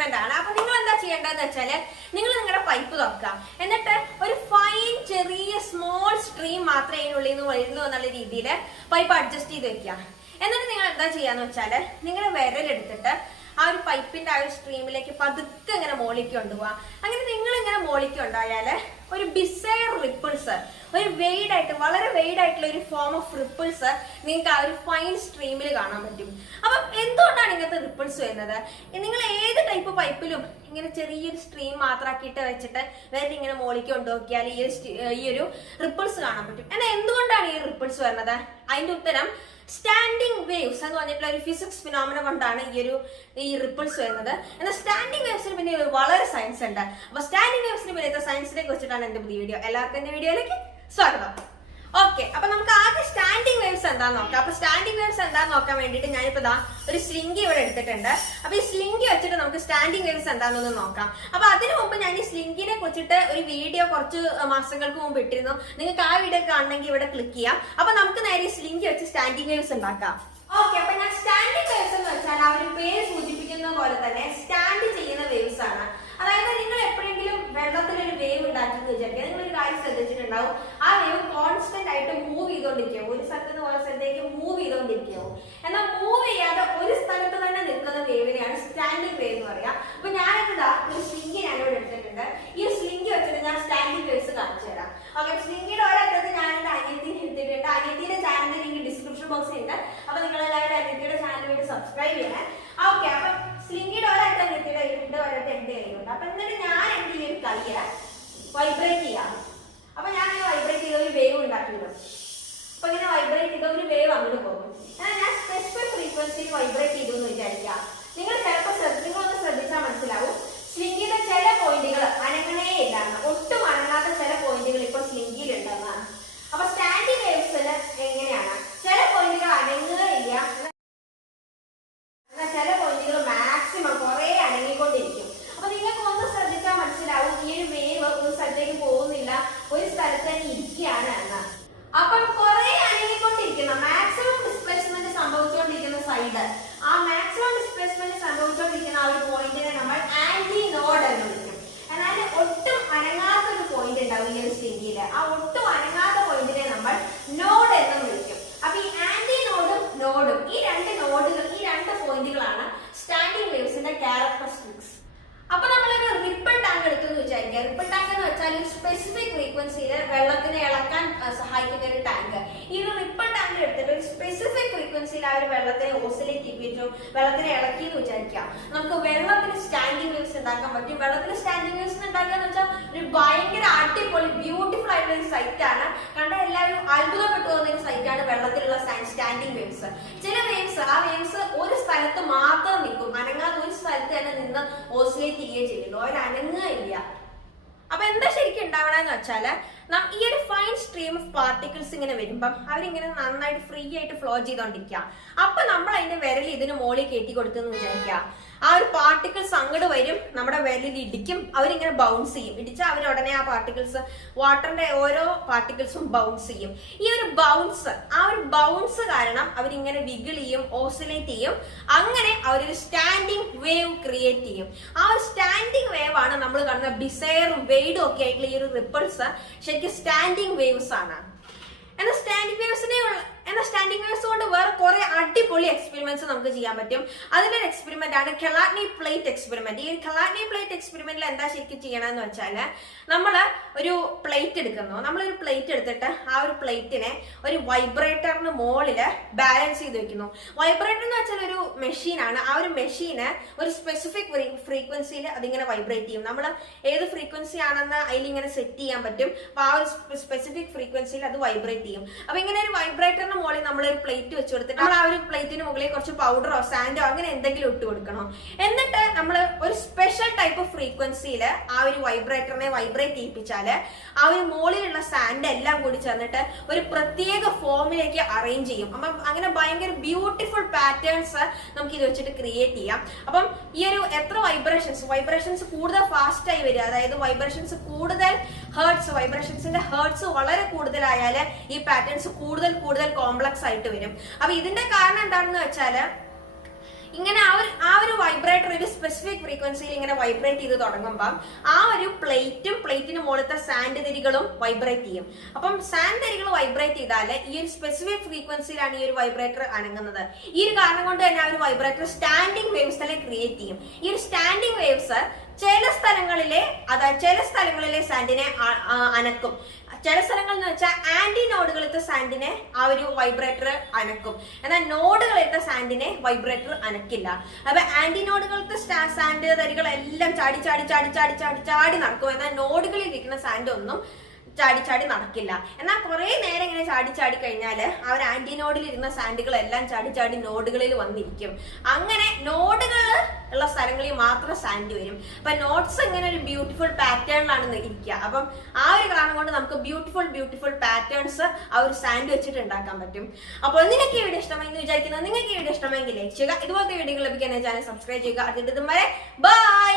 Experiment ആണ്. അപ്പൊ നിങ്ങൾ എന്താ ചെയ്യേണ്ടതെന്ന് വെച്ചാല് നിങ്ങൾ നിങ്ങളുടെ പൈപ്പ് തുറക്കുക, എന്നിട്ട് ഒരു ഫൈൻ ചെറിയ സ്മോൾ സ്ട്രീം മാത്രമേ അതിനുള്ളിൽ നിന്ന് വരുന്നു എന്നുള്ള രീതിയിൽ പൈപ്പ് അഡ്ജസ്റ്റ് ചെയ്ത് വെക്കുക. എന്നിട്ട് നിങ്ങൾ എന്താ ചെയ്യാന്ന് വെച്ചാല് നിങ്ങളുടെ വിരലെടുത്തിട്ട് ആ ഒരു പൈപ്പിന്റെ ആ ഒരു സ്ട്രീമിലേക്ക് പതുക്കെ ഇങ്ങനെ മോളിക്ക് കൊണ്ടുപോവാ. അങ്ങനെ നിങ്ങൾ ഇങ്ങനെ മോളിക്ക് കൊണ്ടുപോയാല് ഒരു ബിസയർ റിപ്പിൾസ്, ഒരു വെയ്ഡ് ആയിട്ട് വളരെ വെയ്ഡ് ആയിട്ടുള്ള ഒരു ഫോം ഓഫ് റിപ്പിൾസ് നിങ്ങൾക്ക് ആ ഒരു ഫൈൻ സ്ട്രീമിൽ കാണാൻ പറ്റും. അപ്പം എന്തുകൊണ്ടാണ് ഇങ്ങനത്തെ റിപ്പിൾസ് വരുന്നത്? നിങ്ങൾ ഏത് ടൈപ്പ് പൈപ്പിലും ഇങ്ങനെ ചെറിയൊരു സ്ട്രീം മാത്രമാക്കിയിട്ട് വെച്ചിട്ട് വേറെ ഇങ്ങനെ മോളിക്ക് കൊണ്ടുപോക്കിയാൽ ഈ ഒരു റിപ്പിൾസ് കാണാൻ പറ്റും. എന്നാൽ എന്തുകൊണ്ടാണ് ഈ റിപ്പിൾസ് വരുന്നത്? അതിന്റെ ഉത്തരം സ്റ്റാൻഡിങ് വേവ്സ് എന്ന് പറഞ്ഞിട്ടുള്ള ഒരു ഫിസിക്സ് ഫിനോമിന കൊണ്ടാണ് ഈ റിപ്പിൾസ് വരുന്നത്. എന്നാൽ സ്റ്റാൻഡിങ് വേവ്സിന് പിന്നെ വളരെ സയൻസ് ഉണ്ട്. അപ്പൊ സ്റ്റാൻഡിങ് വേവ്സിന് പിന്നെ സയൻസിനെ കുറിച്ചിട്ടാണ് എന്റെ പുതിയ വീഡിയോ. എല്ലാവർക്കും എന്റെ വീഡിയോയിലേക്ക് സ്വാഗതം. ഓക്കെ, അപ്പൊ നമുക്ക് ആദ്യം സ്റ്റാൻഡിങ് വേവ്സ് എന്താന്ന് നോക്കാം. അപ്പൊ സ്റ്റാൻഡിങ് വേവ്സ് എന്താന്ന് നോക്കാൻ വേണ്ടിയിട്ട് ഞാനിപ്പോ ഒരു സ്ലിംഗി ഇവിടെ എടുത്തിട്ടുണ്ട്. അപ്പൊ ഈ സ്ലിംഗി വെച്ചിട്ട് നമുക്ക് സ്റ്റാൻഡിങ് വേവ്സ് എന്താണെന്ന് നോക്കാം. അപ്പൊ അതിനു മുമ്പ് ഞാൻ ഈ സ്ലിംഗിനെ കുറിച്ചിട്ട് ഒരു വീഡിയോ കുറച്ച് മാസങ്ങൾക്ക് മുമ്പ് ഇട്ടിരുന്നു. നിങ്ങൾക്ക് ആ വീഡിയോ കാണണമെങ്കിൽ ഇവിടെ ക്ലിക്ക് ചെയ്യാം. അപ്പൊ നമുക്ക് നേരെ ഈ സ്ലിംഗി വെച്ച് സ്റ്റാൻഡിങ് വേവ്സ് ഉണ്ടാക്കാം. ഓക്കെ, അപ്പൊ ഞാൻ സ്റ്റാൻഡിങ് വേവ്സ് എന്ന് വെച്ചാൽ ആ ഒരു പേര് സൂചിപ്പിക്കുന്ന പോലെ തന്നെ സ്റ്റാൻഡ് ചെയ്യുന്ന വേവ്സ് ആണ്. അതായത് നിങ്ങൾ എപ്പോഴെങ്കിലും വെള്ളത്തിലൊരു വേവ് ഉണ്ടാക്കി വിചാരിക്കുക, നിങ്ങളൊരു കാര്യം ശ്രദ്ധിച്ചിട്ടുണ്ടാവും, ആ വേവ് കോൺസ്റ്റന്റ് ആയിട്ട് മൂവ് ചെയ്തോണ്ടിരിക്കും. ഒരു സ്ഥലത്ത് നിന്ന് വേറെ സ്ഥലത്തേക്ക് മൂവ് ചെയ്തോണ്ടിരിക്കും. എന്നാൽ മൂവ് ചെയ്യാതെ ഒരു സ്ഥലത്ത് തന്നെ നിൽക്കുന്ന വേവിനെയാണ് സ്റ്റാൻഡിങ് വേവ് എന്ന് പറയാം. അപ്പൊ ഞാനിതാ ഒരു സ്ലിംഗി ഞാനിവിടെ എടുത്തിട്ടുണ്ട്. ഈ സ്ലിംഗി വെച്ചിട്ട് ഞാൻ സ്റ്റാൻഡിങ് വേവ്സ് കാണിച്ചു തരാം. ഓക്കെ, സ്ലിംഗിയുടെ ഒരറ്റത്ത് ഞാൻ എന്റെ അനിയത്തിനെ എടുത്തിട്ടുണ്ട്. അനിയത്തിയുടെ ചാനലിൽ ലിങ്ക് ഡിസ്ക്രിപ്ഷൻ ബോക്സിൽ ഉണ്ട്. അപ്പൊ നിങ്ങൾ എല്ലാവരും അനിയത്തിയുടെ ചാനൽ വേണ്ടി സബ്സ്ക്രൈബ് ചെയ്യണേ. ഓക്കെ, അപ്പൊ സ്ലിംഗിയുടെ ഒരറ്റം അനിയത്തിയുടെ കയ്യിലുണ്ട്, ഒരറ്റം എന്റെ കയ്യിലുണ്ട്. അപ്പൊ എന്നിട്ട് ഞാൻ എന്റെ ഈ ഒരു കയ്യെ വൈബ്രേറ്റ് ചെയ്യാം. അപ്പൊ ഞാൻ വൈബ്രേറ്റ് ചെയ്ത ഒരു വേവ് ഉണ്ടാക്കിയിടും. അപ്പൊ ഇങ്ങനെ വൈബ്രേറ്റ് ചെയ്ത ഒരു വേവ് അങ്ങോട്ട് പോകും. എന്നാൽ ഞാൻ സ്പെസിഫിക് ഫ്രീക്വൻസിയിൽ വൈബ്രേറ്റ് ചെയ്തു എന്ന് വിചാരിക്കാം. നിങ്ങൾ ചിലപ്പോൾ നിങ്ങളൊന്ന് ശ്രദ്ധിച്ചാൽ മനസ്സിലാവും, സ്ലിംഗിയുടെ ചില പോയിന്റുകൾ അനങ്ങണേ ഇല്ലാന്ന്, ഒട്ടും അനങ്ങാത്ത ചില പോയിന്റുകൾ ഇപ്പോൾ സ്ലിംഗിയിൽ ഉണ്ടെന്നാണ്. അപ്പൊ സ്റ്റാൻഡിങ് വേവ്സിന് എങ്ങനെയാണ്? ചില പോയിന്റുകൾ അനങ്ങുകയില്ല, എന്നാൽ ചില പോയിന്റുകൾ മാക്സിമം കുറെ അനങ്ങിക്കൊണ്ടിരിക്കും. അപ്പൊ നിങ്ങൾക്ക് ഒന്ന് ശ്രദ്ധിച്ചാൽ മനസ്സിലാവും, ഈ ഒരു വേവ് ഒരു സ്ഥലത്തേക്ക് പോകുന്നില്ല, ഒരു സ്ഥലത്ത് തന്നെ ഇരിക്കുകയാണ് എന്ന്. അപ്പം കുറെ അനങ്ങിക്കൊണ്ടിരിക്കുന്ന മാക്സിമം ഡിസ്പ്ലേസ്മെന്റ് സംഭവിച്ചുകൊണ്ടിരിക്കുന്ന സൈഡ്, ആ മാക്സിമം ഡിസ്പ്ലേസ്മെന്റ് സംഭവിച്ചുകൊണ്ടിരിക്കുന്ന ആ ഒരു പോയിന്റിനെ നമ്മൾ ആന്റി നോഡ് എന്ന് വിളിക്കും. എന്നാൽ ഒട്ടും അനങ്ങാത്ത ഒരു പോയിന്റ് ഉണ്ടാവും ഈ ഒരു സ്ലിംഗിയില്, ആ ഒട്ടും അനങ്ങാത്ത പോയിന്റിനെ നമ്മൾ നോഡ് എന്ന് വിളിക്കും. അപ്പൊ ഈ ആന്റി നോഡും നോഡും, ഈ രണ്ട് നോഡുകൾ, ഈ രണ്ട് പോയിന്റുകളാണ് സ്റ്റാൻഡിങ് വേവ്സിന്റെ ക്യാരക്ടറിസ്റ്റിക്സ്. അപ്പൊ നമ്മളൊരു റിപ്പിൾ ടാങ്ക് എടുത്തെന്ന് വിചാരിക്കുക. റിപ്പിൾ ടാങ്ക് എന്ന് വെച്ചാൽ ഒരു സ്പെസിഫിക് ഫ്രീക്വൻസിയിൽ വെള്ളത്തിനെ ഇളക്കാൻ സഹായിക്കുന്ന ഒരു ടാങ്ക്. ഈ ഒരു റിപ്പിൾ ടാങ്ക് എടുത്തിട്ട് ഒരു സ്പെസിഫിക് ഫ്രീക്വൻസിയിൽ ആ ഒരു വെള്ളത്തിനെ ഓസിലേറ്റ് ചെയ്യിപ്പിച്ചു, വെള്ളത്തിനെ ഇളക്കി എന്ന് വിചാരിക്കാം. നമുക്ക് വെള്ളത്തിന് സ്റ്റാൻഡിങ് വേവ്സ് ഉണ്ടാക്കാൻ പറ്റും. വെള്ളത്തിന് സ്റ്റാൻഡിങ് വേവ്സ് ഉണ്ടാക്കാന്ന് വെച്ചാൽ ഒരു ഭയങ്കര അടിപൊളി ബ്യൂട്ടിഫുൾ ആയിട്ടുള്ള ഒരു സൈറ്റ് ആണ്. കണ്ട എല്ലാവരും അത്ഭുതപ്പെട്ടു പോകുന്ന ഒരു സൈറ്റ് ആണ് വെള്ളത്തിലുള്ള സ്റ്റാൻഡിങ് വേവ്സ്. ചില വേവ്സ്, ആ വേവ്സ് ഒരു സ്ഥലത്ത് മാത്രം നിൽക്കും, അനങ്ങാതെ ഒരു സ്ഥലത്ത് തന്നെ നിന്ന് ഓസിലേറ്റ് ചെയ്യുന്നു, അവരനങ്ങുകയില്ല. അപ്പൊ എന്താ ശരിക്കും ഉണ്ടാവണമെന്ന് വെച്ചാല് ഈ ഒരു ഫൈൻ സ്ട്രീം ഓഫ് പാർട്ടിക്കിൾസ് ഇങ്ങനെ വരുമ്പം അവരിങ്ങനെ നന്നായിട്ട് ഫ്രീ ആയിട്ട് ഫ്ലോ ചെയ്തോണ്ടിരിക്കുക. അപ്പൊ നമ്മൾ അതിന്റെ വിരൽ ഇതിന് മോളിൽ കയറ്റി കൊടുത്തെന്ന് വിചാരിക്കുക. ആ ഒരു പാർട്ടിക്കിൾസ് അങ്ങോട്ട് വരും, നമ്മുടെ വിരലിൽ ഇടിക്കും, അവരിങ്ങനെ ബൗൺസ് ചെയ്യും. ഇടിച്ചാൽ അവരുടനെ ആ പാർട്ടിക്കിൾസ്, വാട്ടറിന്റെ ഓരോ പാർട്ടിക്കിൾസും ബൗൺസ് ചെയ്യും. ഈ ഒരു ബൗൺസ്, ആ ഒരു ബൗൺസ് കാരണം അവരിങ്ങനെ വിഗിൾ ചെയ്യും, ഓസിലേറ്റ് ചെയ്യും. അങ്ങനെ അവരൊരു സ്റ്റാൻഡിങ് വേവ് ക്രിയേറ്റ് ചെയ്യും. ആ ഒരു സ്റ്റാൻഡിങ് വേവ് ആണ് നമ്മൾ കാണുന്ന ബിസയറും വെയ്ഡും ഒക്കെ ആയിട്ടുള്ള ഈ ഒരു റിപ്പിൾസ് ശരിക്കും സ്റ്റാൻഡിങ് വേവ്സ് ആണ്. എന്നാൽ സ്റ്റാൻഡിങ് വേവ്സ് കൊണ്ട് വേറെ കുറെ അടിപൊളി എക്സ്പെരിമെന്റ്സ് നമുക്ക് ചെയ്യാൻ പറ്റും. അതിലൊരു എക്സ്പെരിമെന്റ് ആണ് കെലാഡ്നി പ്ലേറ്റ് എക്സ്പെരിമെന്റ്. ഈ കെലാഡ്നി പ്ലേറ്റ് എക്സ്പെരിമെന്റിൽ എന്താ ശരിക്കും ചെയ്യണമെന്ന് വെച്ചാല്, നമ്മള് ഒരു പ്ലേറ്റ് എടുക്കുന്നു. നമ്മളൊരു പ്ലേറ്റ് എടുത്തിട്ട് ആ ഒരു പ്ലേറ്റിനെ ഒരു വൈബ്രേറ്ററിന് മുകളില് ബാലൻസ് ചെയ്ത് വെക്കുന്നു. വൈബ്രേറ്റർ എന്ന് വെച്ചാൽ ഒരു മെഷീനാണ്. ആ ഒരു മെഷീന് ഒരു സ്പെസിഫിക് ഫ്രീക്വൻസിയിൽ അതിങ്ങനെ വൈബ്രേറ്റ് ചെയ്യും. നമ്മൾ ഏത് ഫ്രീക്വൻസി ആണെന്ന് അതിലിങ്ങനെ സെറ്റ് ചെയ്യാൻ പറ്റും. അപ്പൊ ആ ഒരു സ്പെസിഫിക് ഫ്രീക്വൻസിയിൽ അത് വൈബ്രേറ്റ് ചെയ്യും. അപ്പൊ ഇങ്ങനെ ഒരു വൈബ്രേറ്ററിന് മുകളിൽ നമ്മൾ ഒരു പ്ലേറ്റ് വെച്ച് കൊടുത്തിട്ട് നമ്മൾ ആ ഒരു പ്ലേറ്റിന് മുകളിൽ കുറച്ച് പൗഡറോ സാൻഡോ അങ്ങനെ എന്തെങ്കിലും ഇട്ട് കൊടുക്കണം. എന്നിട്ട് നമ്മൾ ഒരു സ്പെഷ്യൽ ടൈപ്പ് ഓഫ് ഫ്രീക്വൻസിയിൽ ആ ഒരു വൈബ്രേറ്ററിനെ വൈബ്രേറ്റ് ചെയ്യിപ്പിച്ചാല് ആ ഒരു മുകളിലുള്ള സാൻഡ് എല്ലാം കൂടി ചേർന്നിട്ട് ഒരു പ്രത്യേക ഫോമിലേക്ക് അറേഞ്ച് ചെയ്യും. അപ്പം അങ്ങനെ ഭയങ്കര ബ്യൂട്ടിഫുൾ പാറ്റേൺസ് നമുക്ക് ഇത് വെച്ചിട്ട് ക്രിയേറ്റ് ചെയ്യാം. അപ്പം ഈ ഒരു എത്ര വൈബ്രേഷൻസ് കൂടുതൽ ഫാസ്റ്റ് ആയി വരിക, അതായത് വൈബ്രേഷൻസ് കൂടുതൽ വൈബ്രേഷൻസിന്റെ ഹേർട്സ് വളരെ കൂടുതലായാല് ഈ പാറ്റേൺസ് കൂടുതൽ കോംപ്ലക്സ് ആയിട്ട് വരും. അപ്പൊ ഇതിന്റെ കാരണം എന്താണെന്ന് വെച്ചാല്, ഇങ്ങനെ ആ ഒരു വൈബ്രേറ്റർ ഒരു സ്പെസിഫിക് ഫ്രീക്വൻസിയിൽ ഇങ്ങനെ വൈബ്രേറ്റ് ചെയ്ത് തുടങ്ങുമ്പം ആ ഒരു പ്ലേറ്റിന് മുകളിലത്തെ സാൻഡ് തരികളും വൈബ്രേറ്റ് ചെയ്യും. അപ്പം സാൻഡ് തരികൾ വൈബ്രേറ്റ് ചെയ്താൽ ഈ ഒരു സ്പെസിഫിക് ഫ്രീക്വൻസിയിലാണ് ഈ ഒരു വൈബ്രേറ്റർ അനങ്ങുന്നത്. ഈ ഒരു കാരണം കൊണ്ട് തന്നെ ആ ഒരു വൈബ്രേറ്റർ സ്റ്റാൻഡിങ് വേവ്സ് തന്നെ ക്രിയേറ്റ് ചെയ്യും. ഈ ഒരു സ്റ്റാൻഡിങ് വേവ്സ് ചില സ്ഥലങ്ങളിലെ സാൻഡിനെ അനക്കും. ചില സ്ഥലങ്ങൾ എന്ന് വെച്ചാൽ ആന്റി നോഡുകളിലത്തെ സാൻഡിനെ ആ ഒരു വൈബ്രേറ്റർ അനക്കും. എന്നാൽ നോഡുകളിലത്തെ സാൻഡിനെ വൈബ്രേറ്റർ അനക്കില്ല. അപ്പൊ ആന്റി നോഡുകളിലത്തെ സാൻഡ് തരികളെല്ലാം ചാടി നടക്കും. എന്നാൽ നോഡുകളിൽ ഇരിക്കുന്ന സാൻഡ് ഒന്നും ചാടി നടക്കില്ല. എന്നാൽ കുറെ നേരം ഇങ്ങനെ ചാടി കഴിഞ്ഞാല് ആ ഒരു ആന്റിനോഡിൽ ഇരുന്ന സാൻഡുകളെല്ലാം ചാടി നോഡുകളിൽ വന്നിരിക്കും. അങ്ങനെ നോഡുകൾ ഉള്ള സ്ഥലങ്ങളിൽ മാത്രം സാൻഡ് വരും. അപ്പൊ നോട്ട്സ് ഇങ്ങനെ ഒരു ബ്യൂട്ടിഫുൾ പാറ്റേണിലാണ് ഇരിക്കുക. അപ്പം ആ ഒരു കാരണം കൊണ്ട് നമുക്ക് ബ്യൂട്ടിഫുൾ പാറ്റേൺസ് ആ ഒരു സാൻഡ് വെച്ചിട്ട് ഉണ്ടാക്കാൻ പറ്റും. അപ്പോൾ നിങ്ങൾക്ക് ഈ വീഡിയോ ഇഷ്ടമായി എന്ന് വിചാരിക്കുന്നത്. നിങ്ങൾക്ക് ഈ വീഡിയോ ഇഷ്ടമെങ്കിൽ ലൈക്ക് ചെയ്യുക. ഇതുപോലത്തെ വീഡിയോകൾ ലഭിക്കാൻ ചാനൽ സബ്സ്ക്രൈബ് ചെയ്യുക. അതിന്റെ വരെ ബൈ.